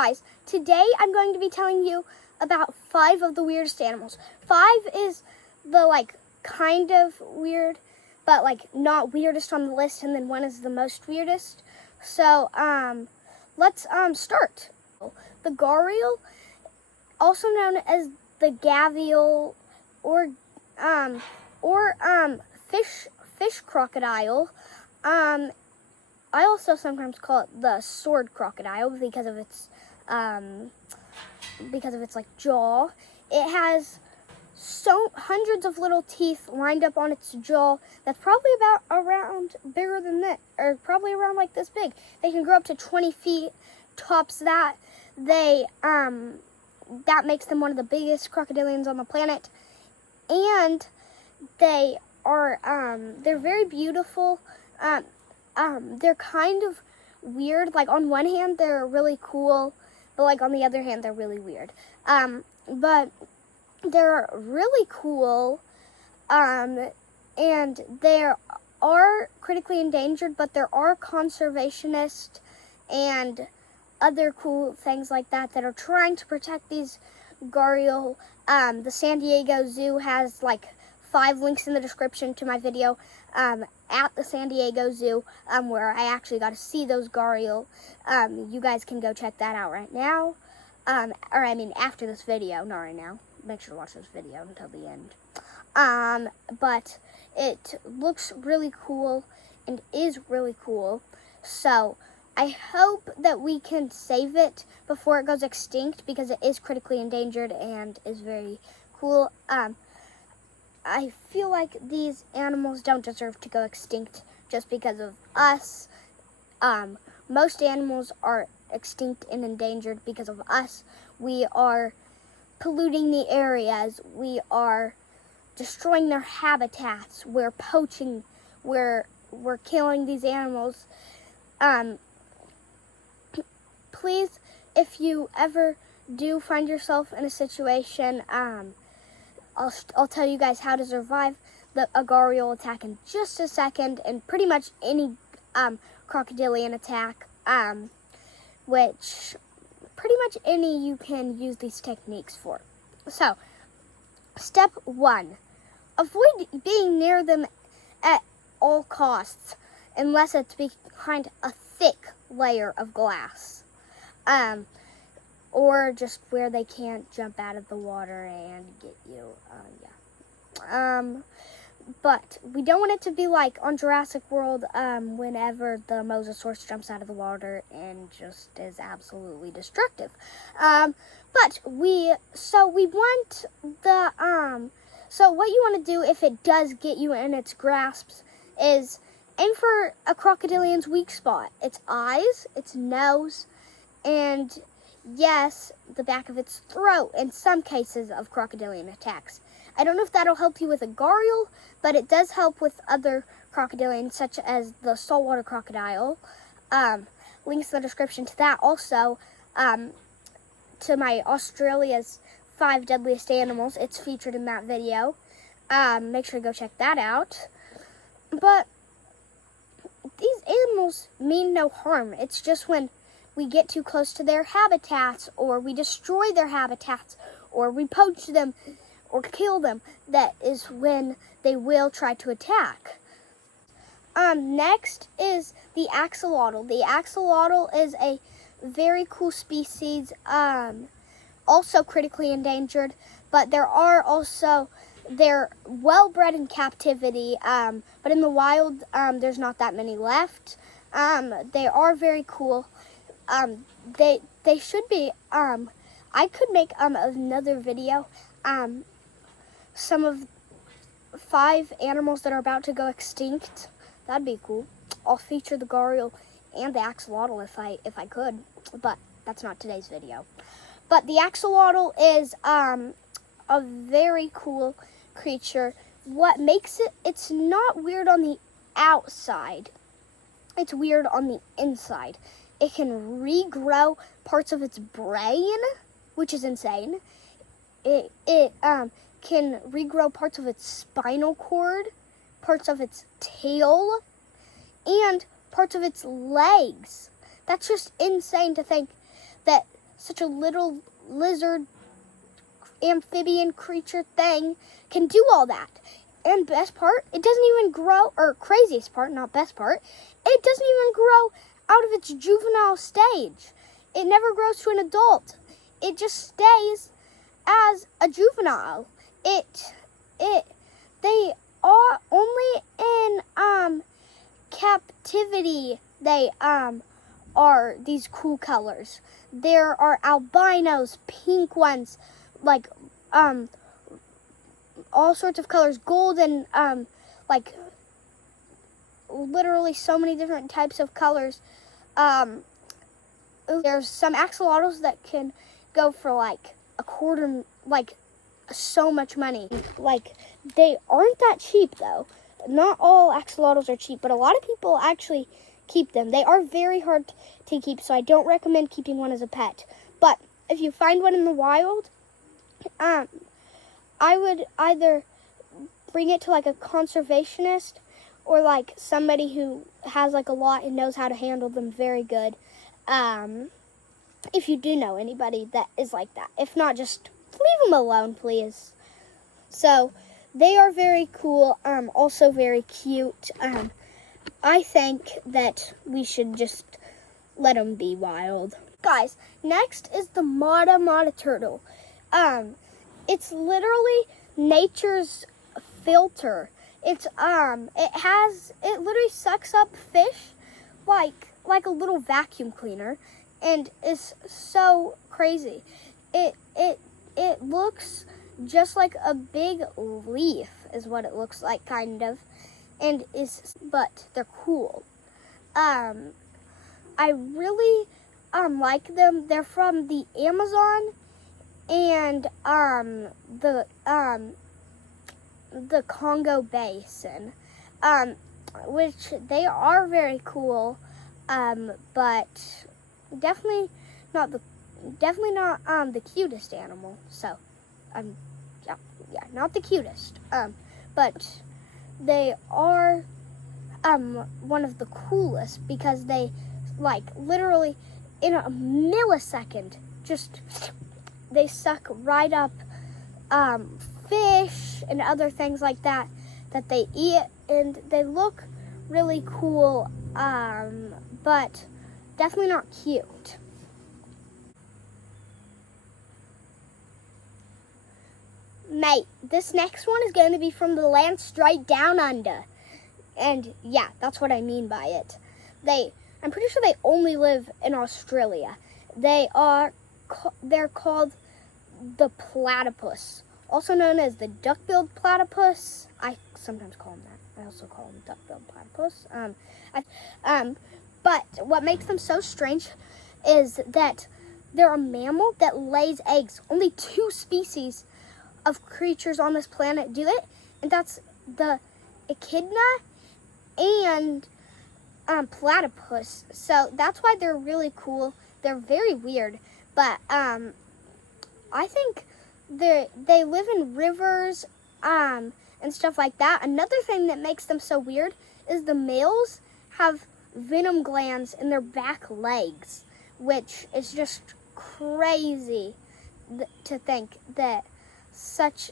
guys, today I'm going to be telling you about 5 of the weirdest animals. 5 is the kind of weird, but not weirdest on the list, and then 1 is the most weirdest. So let's start. The gharial, also known as the gavial or fish crocodile. I also sometimes call it the sword crocodile because of its jaw. It has hundreds of little teeth lined up on its jaw that's probably around bigger than this, or probably around like this big. They can grow up to 20 feet tops. That makes them one of the biggest crocodilians on the planet, and they're very beautiful. They're kind of weird. On one hand, they're really cool, but on the other hand, they're really weird. But they're really cool, and they are critically endangered, but there are conservationists and other cool things like that are trying to protect these gharial. The San Diego Zoo has 5 links in the description to my video at the San Diego Zoo, where I actually got to see those gharial. You guys can go check that out right now. After this video, not right now. Make sure to watch this video until the end. But it looks really cool and is really cool. So I hope that we can save it before it goes extinct, because it is critically endangered and is very cool. I feel like these animals don't deserve to go extinct just because of us. Most animals are extinct and endangered because of us. We are polluting the areas. We are destroying their habitats. We're poaching. We're killing these animals. Please, if you ever do find yourself in a situation, I'll tell you guys how to survive a gharial attack in just a second, and pretty much any crocodilian attack, which pretty much any you can use these techniques for. So, step 1, avoid being near them at all costs, unless it's behind a thick layer of glass. Or just where they can't jump out of the water and get you. But we don't want it to be like on Jurassic World, whenever the mosasaurus jumps out of the water and just is absolutely destructive. But we want the, so what you want to do if it does get you in its grasps is aim for a crocodilian's weak spot. Its eyes, its nose, and yes, the back of its throat in some cases of crocodilian attacks. I don't know if that'll help you with a gharial, but it does help with other crocodilians, such as the saltwater crocodile. Links in the description to that. Also, to my Australia's 5 deadliest animals. It's featured in that video. Make sure to go check that out. But these animals mean no harm. It's just when we get too close to their habitats, or we destroy their habitats, or we poach them, or kill them, that is when they will try to attack. Next is the axolotl. The axolotl is a very cool species, also critically endangered, but they're well bred in captivity, but in the wild, there's not that many left. They are very cool. They should be, I could make another video, some of 5 animals that are about to go extinct. That'd be cool. I'll feature the gharial and the axolotl if I could, but that's not today's video. But the axolotl is a very cool creature. What makes it's not weird on the outside. It's weird on the inside. It can regrow parts of its brain, which is insane. It can regrow parts of its spinal cord, parts of its tail, and parts of its legs. That's just insane to think that such a little lizard amphibian creature thing can do all that. And best part, it doesn't even grow, or craziest part, not best part, it doesn't even grow out of its juvenile stage. It never grows to an adult. It just stays as a juvenile. They are only in captivity. They are these cool colors. There are albinos, pink ones, like all sorts of colors, gold and like literally so many different types of colors. There's some axolotls that can go for like a quarter, like so much money. Like they aren't that cheap though. Not all axolotls are cheap, but a lot of people actually keep them. They are very hard to keep, so I don't recommend keeping one as a pet. But if you find one in the wild, I would either bring it to like a conservationist or like somebody who has like a lot and knows how to handle them very good. If you do know anybody that is like that. If not, just leave them alone, please. So they are very cool, also very cute. I think that we should just let them be wild. Guys, next is the Mata turtle. It's literally nature's filter. It literally sucks up fish like a little vacuum cleaner, and it's so crazy. It looks just like a big leaf is what it looks like, kind of, but they're cool. I really like them. They're from the Amazon and the Congo Basin, which they are very cool, but definitely not the cutest animal. So, yeah, not the cutest. But they are one of the coolest because they like literally in a millisecond they suck right up fish and other things like that they eat, and they look really cool, but definitely not cute. Mate, this next one is going to be from the land straight down under. And yeah, that's what I mean by it. I'm pretty sure they only live in Australia. They're called the platypus, also known as the duck-billed platypus. I sometimes call them that. I also call them duck-billed platypus. But what makes them so strange is that they're a mammal that lays eggs. Only 2 species of creatures on this planet do it, and that's the echidna and platypus. So that's why they're really cool. They're very weird, but I think they live in rivers and stuff like that. Another thing that makes them so weird is the males have venom glands in their back legs, which is just crazy to think that such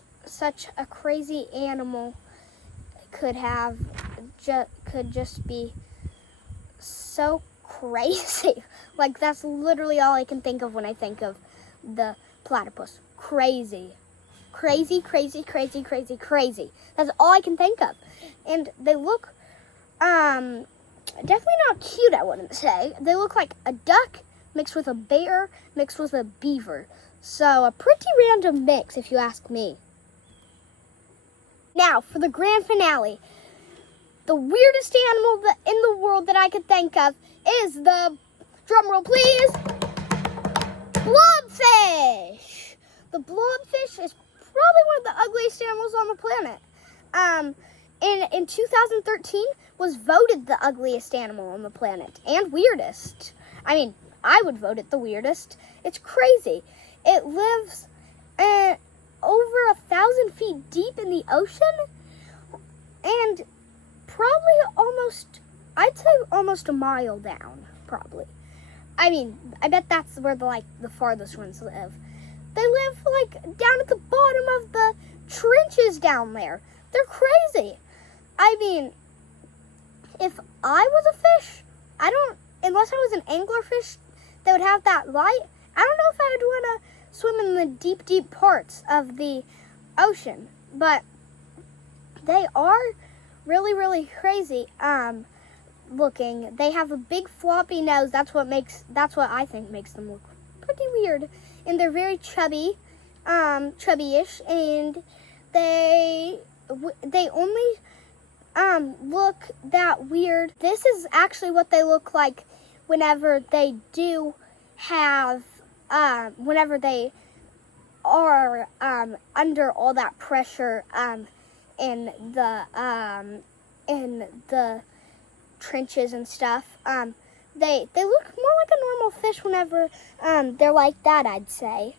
a crazy animal could just be so crazy. Like, that's literally all I can think of when I think of the platypus. Crazy. Crazy, crazy, crazy, crazy, crazy. That's all I can think of. And they look definitely not cute, I wouldn't say. They look like a duck mixed with a bear mixed with a beaver. So a pretty random mix, if you ask me. Now, for the grand finale. The weirdest animal in the world that I could think of is the, drumroll please, blobfish. The blobfish is probably one of the ugliest animals on the planet. In 2013 was voted the ugliest animal on the planet and weirdest. I mean, I would vote it the weirdest. It's crazy. It lives over 1,000 feet deep in the ocean, and probably almost a mile down, probably. I mean, I bet that's where the farthest ones live. They live down at the bottom of the trenches down there. They're crazy. I mean, if I was a fish, unless I was an anglerfish that would have that light, I don't know if I would want to swim in the deep, deep parts of the ocean. But they are really, really crazy looking. They have a big floppy nose. That's what I think makes them look pretty weird. And they're very chubby, chubby-ish, and they only look that weird. This is actually what they look like whenever they do have, whenever they are under all that pressure in the trenches and stuff. They look more like a normal fish whenever they're like that, I'd say.